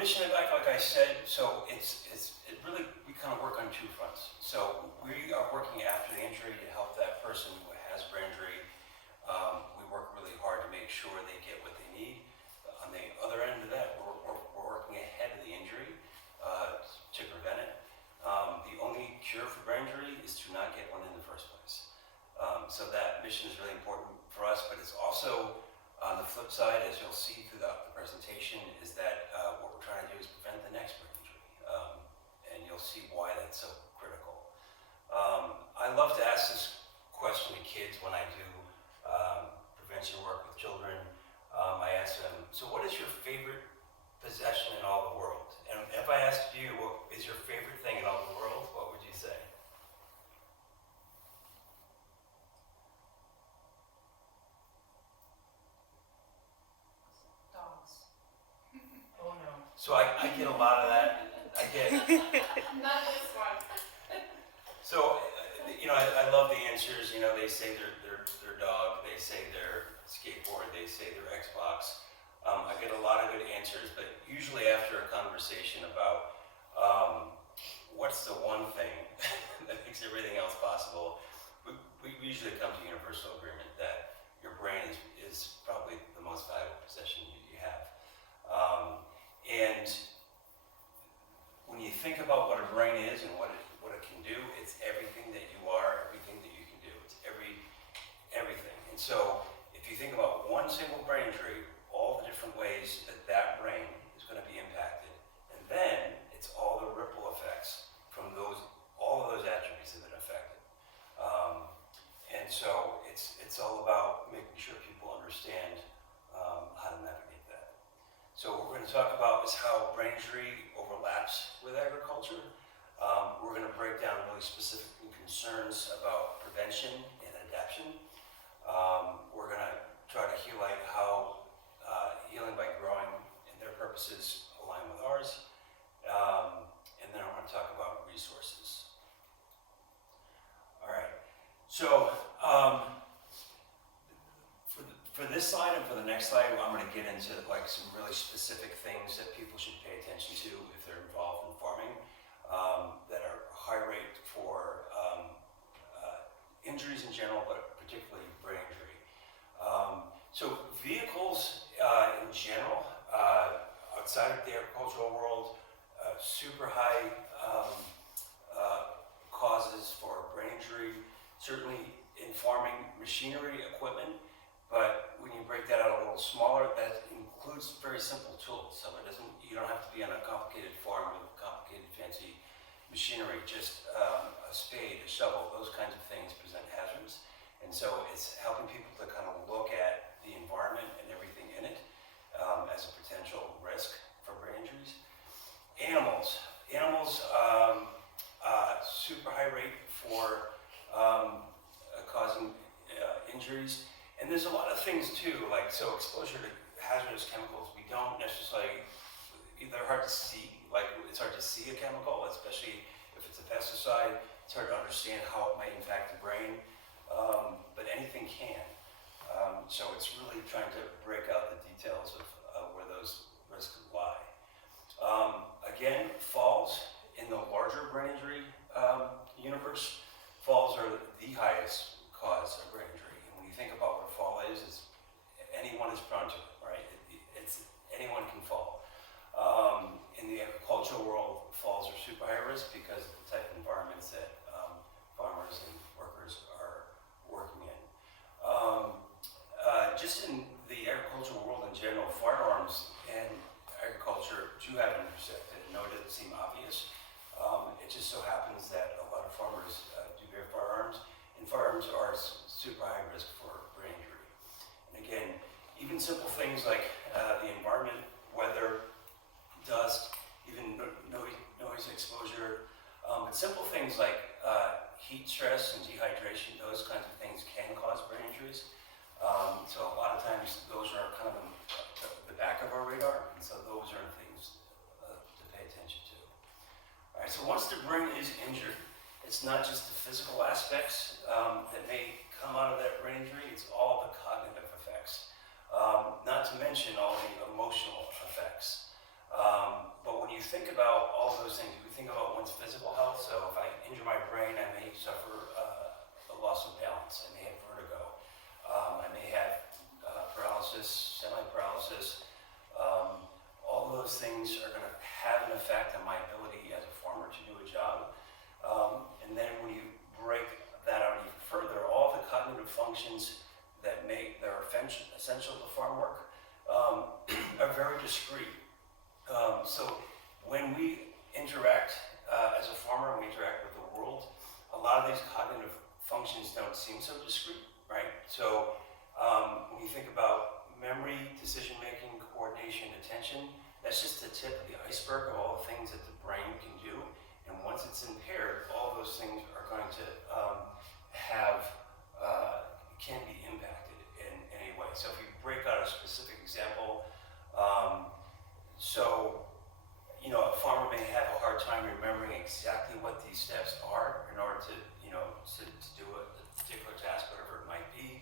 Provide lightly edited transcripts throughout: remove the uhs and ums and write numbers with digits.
mission, like I said, so it really, we kind of work on two fronts. So we are working after the injury to help that person who has brain injury. We work really hard to make sure they get what they need. On the other end of that, we're working ahead of the injury to prevent it. The only cure for brain injury is to not get one in the first place. So that mission is really important for us, but it's also, on the flip side, as you'll see throughout the presentation, is that what we're trying to do is prevent the next brain injury. And you'll see why that's so critical. I love to ask this question to kids when I do prevention work with children. I ask them, so what is your favorite possession in all the world? And if I asked you, what is your favorite thing in all the world, what would you say? Oh no. So I get a lot of that. I get. Not this one. So, I love the answers. They say their dog, they say their skateboard, they say their Xbox. I get a lot of good answers, but usually after a conversation about what's the one thing that makes everything else possible, we usually come to universal agreement that your brain is probably the most valuable possession you have. And when you think about what a brain is and what it can do, it's everything that you are, everything that you can do. It's everything. And so if you think about one single brain injury, all the different ways that brain is going to be impacted, and then it's all the ripple effects from all of those attributes that have been affected. And so it's all about making sure people understand how to navigate that. So what we're going to talk about is how brain injury overlaps with agriculture. We're going to break down really specific concerns about prevention and adaptation. We're going to try to highlight how healing by growing and their purposes align with ours. And then I'm going to talk about resources. All right. So for this slide and for the next slide, I'm going to get into some really specific things that people should pay attention to if they're involved in farming that are high rate for injuries in general, but particularly brain injury. So vehicles in general, outside of the agricultural world, super high causes for brain injury. Certainly in farming, machinery, equipment, but when you break that out a little smaller, that includes very simple tools. So you don't have to be on a complicated farm with complicated fancy machinery, just a spade, a shovel, those kinds of things present hazards. And so it's helping people to kind of look at the environment and everything in it as a potential risk for brain injuries. Animals, super high rate for causing injuries. And there's a lot of things too, so exposure to hazardous chemicals, we don't necessarily, they're hard to see. It's hard to see a chemical, especially if it's a pesticide. It's hard to understand how it might impact the brain, but anything can. So it's really trying to break out the details of where those risks lie. Again, falls in the larger brain injury universe, falls are the highest cause of brain injury. And when you think about what a fall is anyone is prone to it, right? It's anyone can fall. In the agricultural world, falls are super high risk because of the type of environments that farmers and workers are working in. Just in the agricultural world in general, firearms and agriculture do have intersected. I know it doesn't seem obvious. It just so happens that a lot of farmers do bear firearms, and firearms are super high risk for brain injury. And again, even simple things like the environment, weather, dust, even noise exposure, but simple things like heat stress and dehydration, those kinds of things can cause brain injuries. So a lot of times those are kind of in the back of our radar, and so those are things to pay attention to. All right, so once the brain is injured, it's not just the physical aspects that may come out of that brain injury, it's all the cognitive effects. Not to mention all the emotional effects. But when you think about all those things, you think about one's physical health. So if I injure my brain, I may suffer a loss of balance. I may have vertigo. I may have paralysis, semi-paralysis. All those things are going to have an effect on my ability as a farmer to do a job. And then when you break that out even further, all the cognitive functions that are essential to farm work are very discrete. So when we interact as a farmer, we interact with the world, a lot of these cognitive functions don't seem so discrete, right? So when you think about memory, decision-making, coordination, attention, that's just the tip of the iceberg of all the things that the brain can do. And once it's impaired, all those things are going to can be impacted in any way. So if we break out a specific example, a farmer may have a hard time remembering exactly what these steps are in order to do a particular task, whatever it might be.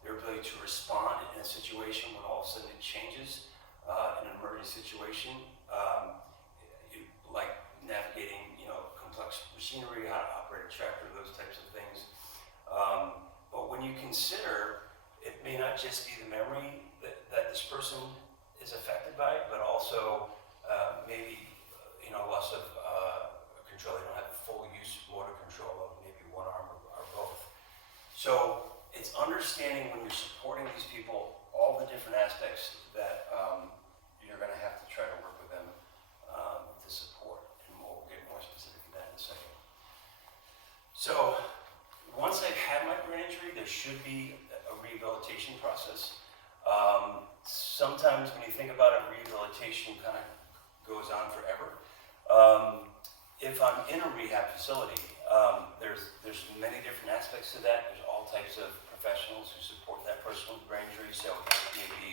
Their ability to respond in a situation when all of a sudden it changes, in an emergency situation, like navigating, complex machinery, how to operate a tractor, those types of things. But when you consider, it may not just be the memory that this person is affected by, but also maybe loss of control. They don't have full use motor control of maybe one arm or both. So it's understanding when you're supporting these people all the different aspects that you're going to have to try to work with them to support, and we'll get more specific to that in a second. So once I've had my brain injury, there should be a rehabilitation process. Sometimes when you think about it, rehabilitation kind of goes on forever. If I'm in a rehab facility, there's many different aspects to that. There's all types of professionals who support that person with brain injury. So it may be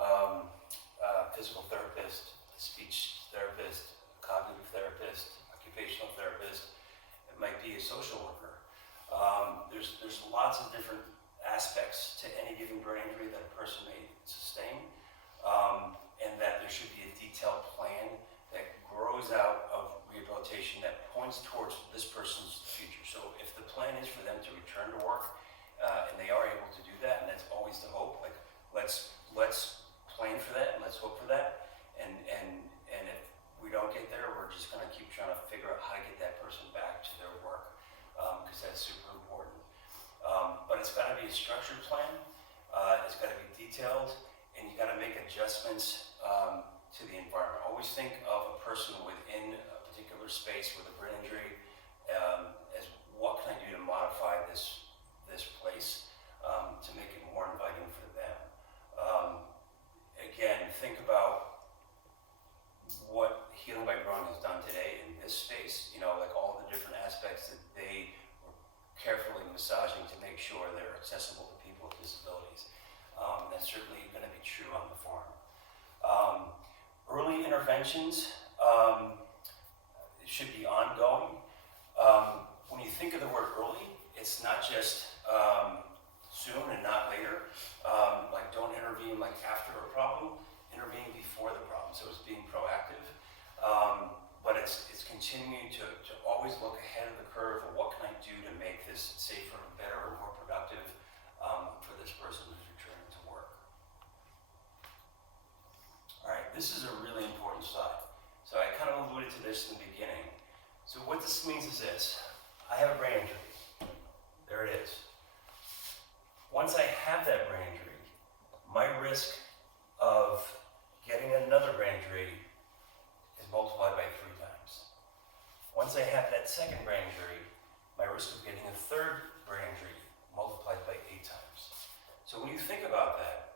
a physical therapist, a speech therapist, a cognitive therapist, occupational therapist. It might be a social worker. There's lots of different aspects to any given brain injury that a person may sustain, and that there should be a detailed plan that grows out of rehabilitation that points towards this person's future. So if the plan is for them to return to work, and they are able to do that, and that's always the hope, like let's plan for that and let's hope for that, and if we don't get there, we're just going to keep trying to figure out how to get that person back to their work, because that's super important. But it's got to be a structured plan, it's got to be detailed, and you got to make adjustments to the environment. Always think of a person within a particular space with a brain injury as what can I do to modify this place to make it more inviting for them. Again, think about what Healing by Growing has done today in this space, like all the different aspects that they were carefully massaging to make sure they're accessible to people with disabilities. That's certainly going to be true on the farm. Early interventions should be ongoing. When you think of the word early, it's not just soon and not later. Like don't intervene like after a problem, intervene before the problem. So it's being proactive, but it's continuing to always look ahead of the curve of what can I do to make this safer, better, more productive for this person who's returning to work. All right, this is a really important slide. So I kind of alluded to this in the beginning. So what this means is this. I have a brain injury. There it is. Once I have that brain injury, my risk of getting another brain injury is multiplied by 3 times. Once I have that second brain injury, my risk of getting a third brain injury multiplied by 8 times. So when you think about that,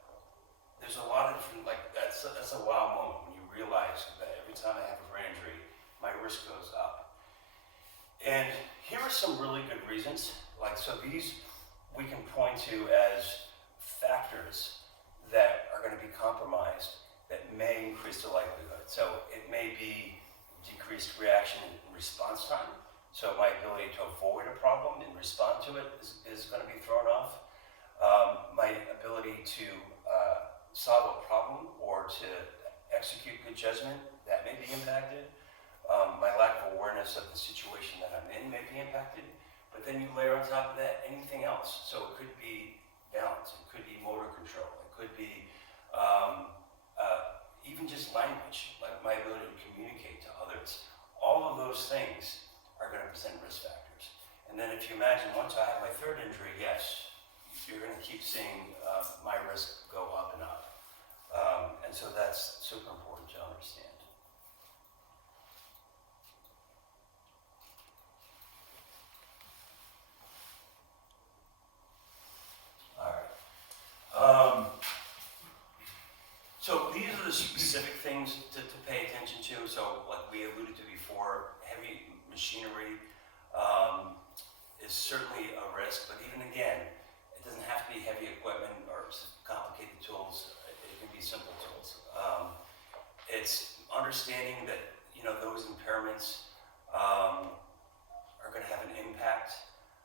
there's a lot of different, that's a wow moment when you realize that every time I have a brain injury, my risk goes up. And here are some really good reasons. So these we can point to as factors that are going to be compromised that may increase the likelihood. So it may be decreased reaction and response time. So my ability to avoid a problem and respond to it is going to be thrown off. My ability to solve a problem or to execute good judgment, that may be impacted. My lack of awareness of the situation that I'm in may be impacted. But then you layer on top of that anything else. So it could be balance, it could be motor control, it could be even just language, like my ability to communicate to others. All of those things are going to present risk factors. And then if you imagine, once I have my third injury, yes, you're going to keep seeing my risk go up and up. And so that's super important to understand. All right. So these are the specific things to pay attention to. So like we alluded to before, heavy machinery is certainly a risk, but even again, it doesn't have to be heavy equipment or complicated tools. It can be simple tools. It's understanding that, you know, those impairments are going to have an impact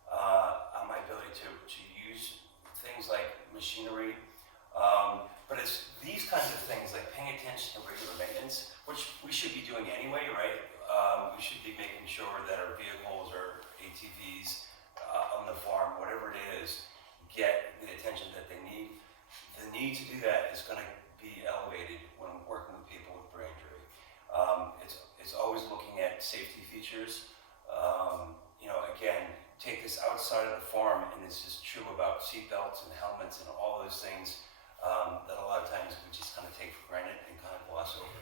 on my ability to use things like machinery. But it's these kinds of things, like paying attention to regular maintenance, which we should be doing anyway, right? We should be making sure that our vehicles or ATVs on the farm, whatever it is, get the attention that they need. The need to do that is going to be elevated when working with people with brain injury. It's always looking at safety features. You know, again, take this outside of the farm, and this is true about seatbelts and helmets and all those things that a lot of times we just kind of take for granted and kind of gloss over.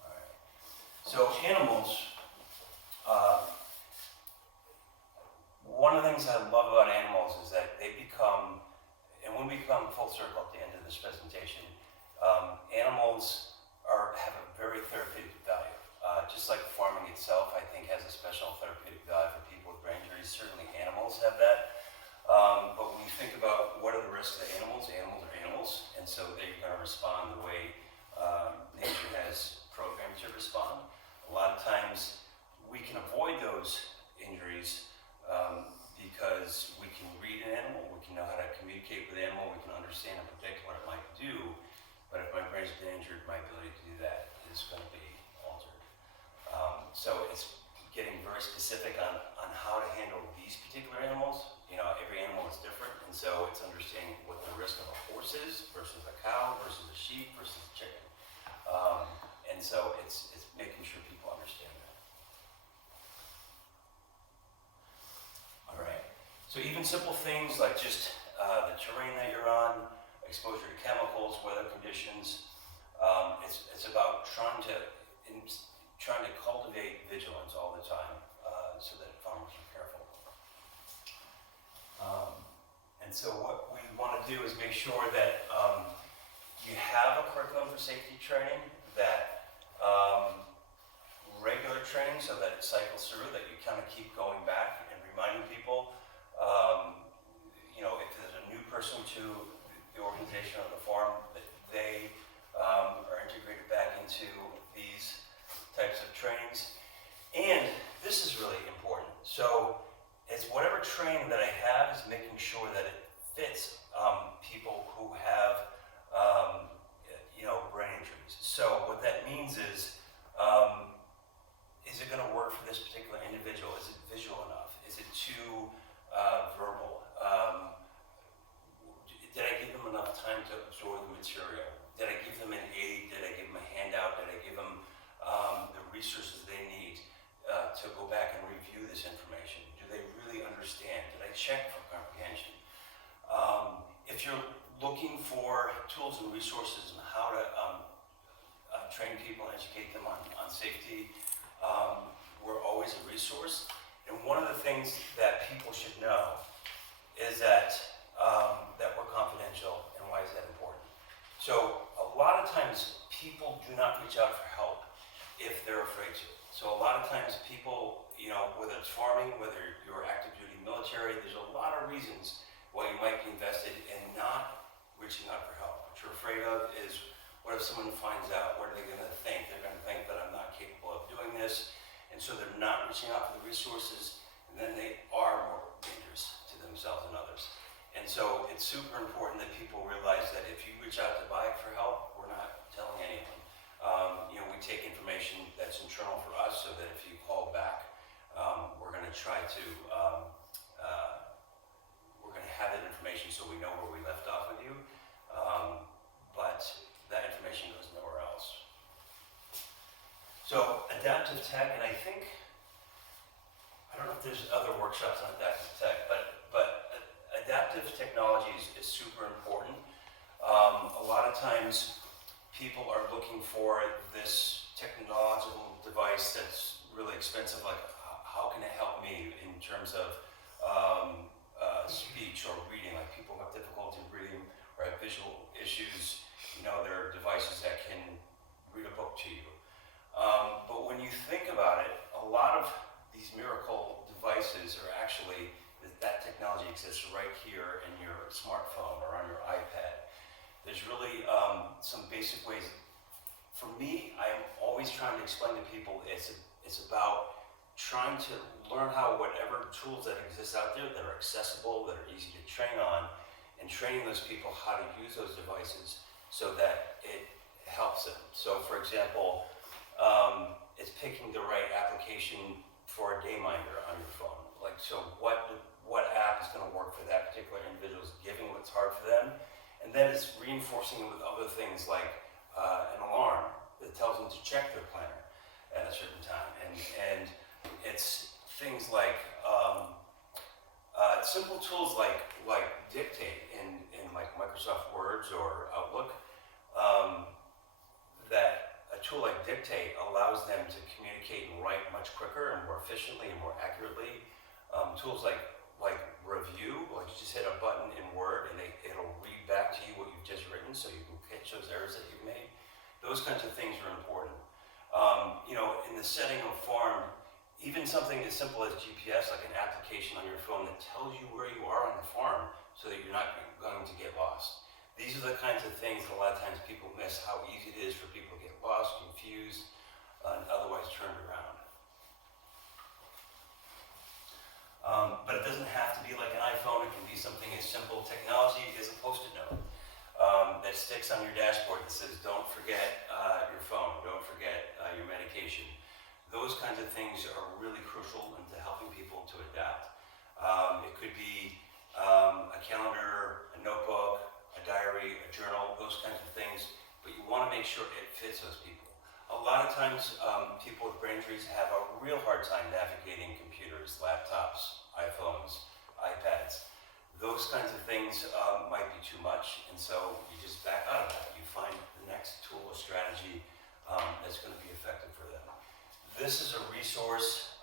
All right. So animals. One of the things I love about animals is that they become, and when we come full circle at the end of this presentation, animals have a very therapeutic value. Just like farming itself, I think, has a special therapeutic value for people with brain injuries. Certainly animals have that. But when you think about what are the risks of animals are animals, and so they're going to respond the way nature has programmed to respond. A lot of times we can avoid those injuries because we can read an animal, we can know how to communicate with an animal, we can understand and predict what it might do. But if my brain's been injured, my ability to do that is going to be altered. So it's getting very specific on how to handle these particular animals. You know, every animal is different, and so it's understanding what the risk of a horse is versus a cow versus a sheep versus a chicken. And so it's making sure people understand that. All right. So even simple things like just the terrain that you're on, exposure to chemicals, weather conditions. It's about trying to cultivate vigilance all the time so that farmers are careful. And so what we want to do is make sure that you have a curriculum for safety training, that regular training so that it cycles through, that you kind of keep going back and reminding people. You know, if there's a new person to the organization on the farm, that they are integrated back into these types of trainings. And this is really important. So it's whatever training that I have is making sure that it fits people who have you know, brain injuries. So what that means is it going to work for this particular individual? Is it visual enough? Is it too verbal? Did I give them enough time to absorb the material? Did I give them an aid? Did I give them a handout? Did I give them the resources they need to go back and review this information? Do they really understand? Did I check for comprehension? If you're looking for tools and resources on how to train people and educate them on safety, we're always a resource. And one of the things that people should know is that we're confidential. And why is that important? So a lot of times people do not reach out for help if they're afraid to. So a lot of times people, you know, whether it's farming, whether you're active duty military, there's a lot of reasons why you might be invested in not reaching out for help. What you're afraid of is, what if someone finds out? What are they going to think? They're going to think that I'm not capable of doing this. And so they're not reaching out for the resources, and then they are more dangerous to themselves and others. And so it's super important that people realize try to, we're going to have that information so we know where we left off with you, but that information goes nowhere else. So adaptive tech, and I don't know if there's other workshops on adaptive tech, but adaptive technology is super important. A lot of times people are looking for this technological device that's really expensive, like how can it help me in terms of speech or reading, like people have difficulty reading or have visual issues, there are devices that can read a book to you. But when you think about it, a lot of these miracle devices are actually, that technology exists right here in your smartphone or on your iPad. There's really some basic ways. For me, I'm always trying to explain to people it's about trying to learn how whatever tools that exist out there that are accessible, that are easy to train on, and training those people how to use those devices so that it helps them. So for example, it's picking the right application for a day minder on your phone. Like, so what app is going to work for that particular individual, is giving what's hard for them, and then it's reinforcing it with other things like an alarm that tells them to check their planner at a certain time, and it's things like simple tools like dictate in like Microsoft Words or Outlook. That a tool like dictate allows them to communicate and write much quicker and more efficiently and more accurately. Tools like review, like you just hit a button in Word and it'll read back to you what you've just written so you can catch those errors that you've made. Those kinds of things are important. In the setting of farm, even something as simple as GPS, like an application on your phone that tells you where you are on the farm so that you're not going to get lost. These are the kinds of things that a lot of times people miss, how easy it is for people to get lost, confused, and otherwise turned around. But it doesn't have to be like an iPhone. It can be something as simple. Technology is a Post-it note that sticks on your dashboard that says, don't forget your phone, don't forget your medication. Those kinds of things are really crucial into helping people to adapt. It could be a calendar, a notebook, a diary, a journal, those kinds of things, but you want to make sure it fits those people. A lot of times people with brain injuries have a real hard time navigating computers, laptops, iPhones, iPads. Those kinds of things might be too much, and so you just back out of that. You find the next tool or strategy that's going to be effective for them. This is a resource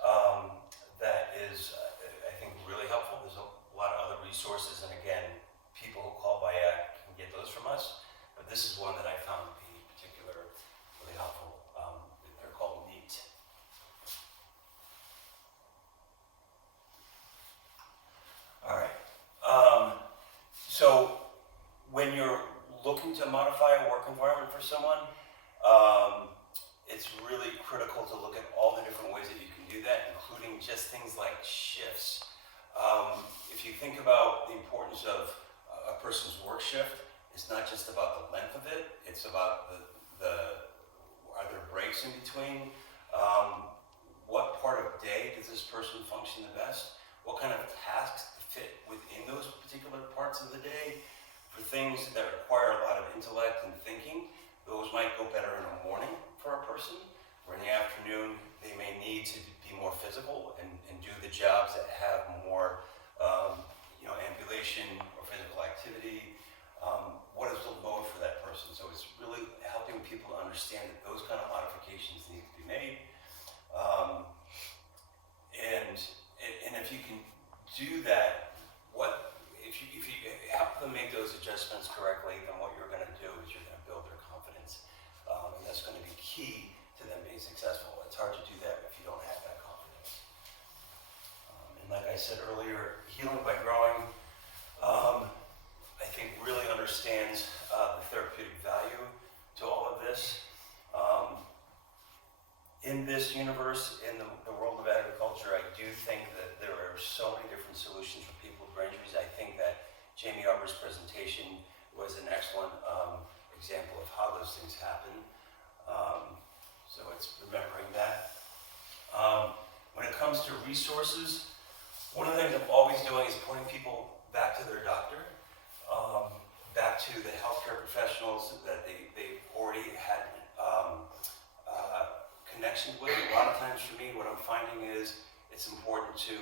that is, I think, really helpful. There's a lot of other resources, and again, people who call by app can get those from us, but this is one that I found to be really helpful. They're called NEAT. All right. So when you're looking to modify a work environment for someone, it's really critical to look at all the different ways that you can do that, including just things like shifts. If you think about the importance of a person's work shift, it's not just about the length of it, it's about are there breaks in between? What part of day does this person function the best? What kind of tasks fit within those particular parts of the day? For things that require a lot of intellect and thinking, those might go better in the morning for a person, or in the afternoon they may need to be more physical and do the jobs that have more ambulation or physical activity. What is the load for that person? So it's really helping people to understand that those kind of modifications need to be made. And if you can do that, if you help them make those adjustments correctly, then what you're going to do is you're going to build their confidence, and that's going to be key to them being successful. It's hard to do that if you don't have that confidence. And like I said earlier, Healing by Growing, I think really understands the therapeutic value to all of this. In this universe, in the world of agriculture, I do think that there are so many different solutions for people with brain injuries. I think that Jamie Arber's presentation was an excellent example of how those things happen. So it's remembering that. When it comes to resources, One of the things I'm always doing is pointing people back to their doctor, back to the healthcare professionals that they already had connection with. A lot of times for me, what I'm finding is it's important to,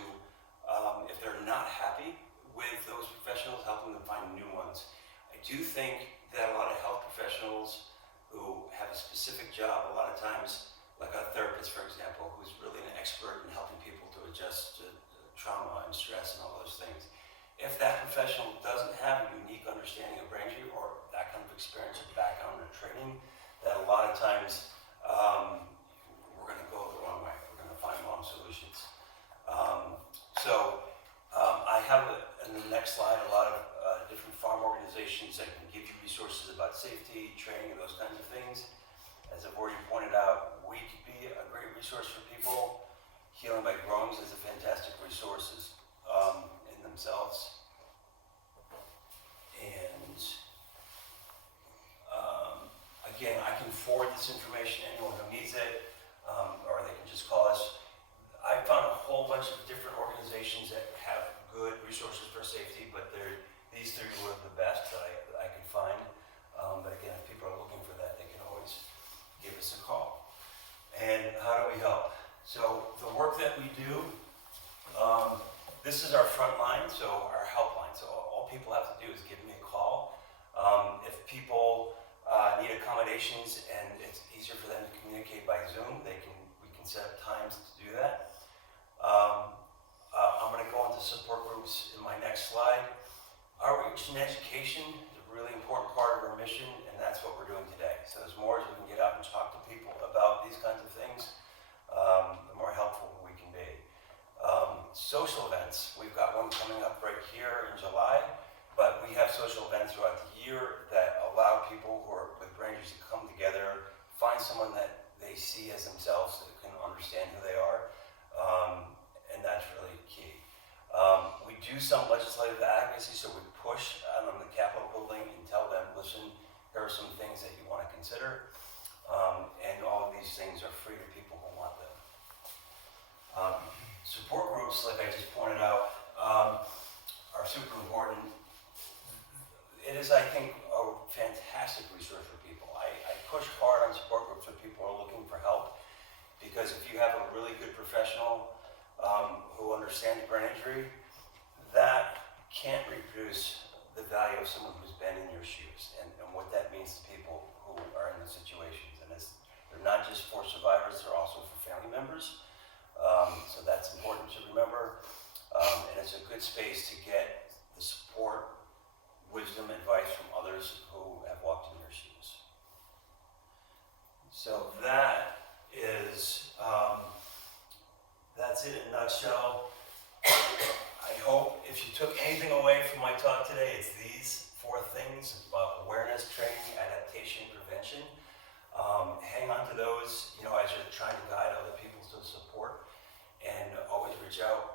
if they're not happy with those professionals, helping them find new ones. I do think that a lot of health professionals who have a specific job, a lot of times, like a therapist, for example, who's really an expert in helping people to adjust to trauma and stress and all those things. If that professional doesn't have a unique understanding of brain injury or that kind of experience or background or training, that a lot of times we're going to go the wrong way. We're going to find wrong solutions. I have in the next slide a lot of different farm organizations that can give you resources about safety, training, and those kinds of things. As I've already pointed out, we could be a great resource for people. Healing by Growing is a fantastic resource in themselves. And again, I can forward this information to anyone who needs it, or they can just call us. I found a whole bunch of different organizations that have good resources for safety, but these three were the best that I could find. But again, if people are looking for that, they can always give us a call. And how do we help? So the work that we do, this is our front line, so our helpline. So all people have to do is give me a call. If people need accommodations and it's easier for them to communicate by Zoom, we can set up times to do that. I'm going to go into support groups in my next slide. Outreach and education is a really important part of our mission, and that's what we're doing today. So as more as we can get out and talk to people about these kinds of things, the more helpful we can be. Social events, we've got one coming up right here in July, but we have social events throughout the year that allow people who are with brain injuries to come together, find someone that they see as themselves, that can understand who they are, and that's really key. We do some legislative advocacy, so we push on the Capitol building and tell them, listen, here are some things that you want to consider, and all of these things are free to people who want them. Support groups, like I just pointed out, are super important. It is, I think, a fantastic resource for people. I push hard on support groups when people are looking for help, because if you have a really good professional who understands brain injury, that can't reproduce the value of someone who's been in your shoes and what that means to people who are in those situations. And they're not just for survivors, they're also for family members. So that's important to remember. And it's a good space to get the support, wisdom, advice from others who have walked in your shoes. So that is, that's it in a nutshell. I hope if you took anything away from my talk today, it's these 4 things about awareness, training, adaptation, prevention. Hang on to those, as you're trying to guide other people to support, and always reach out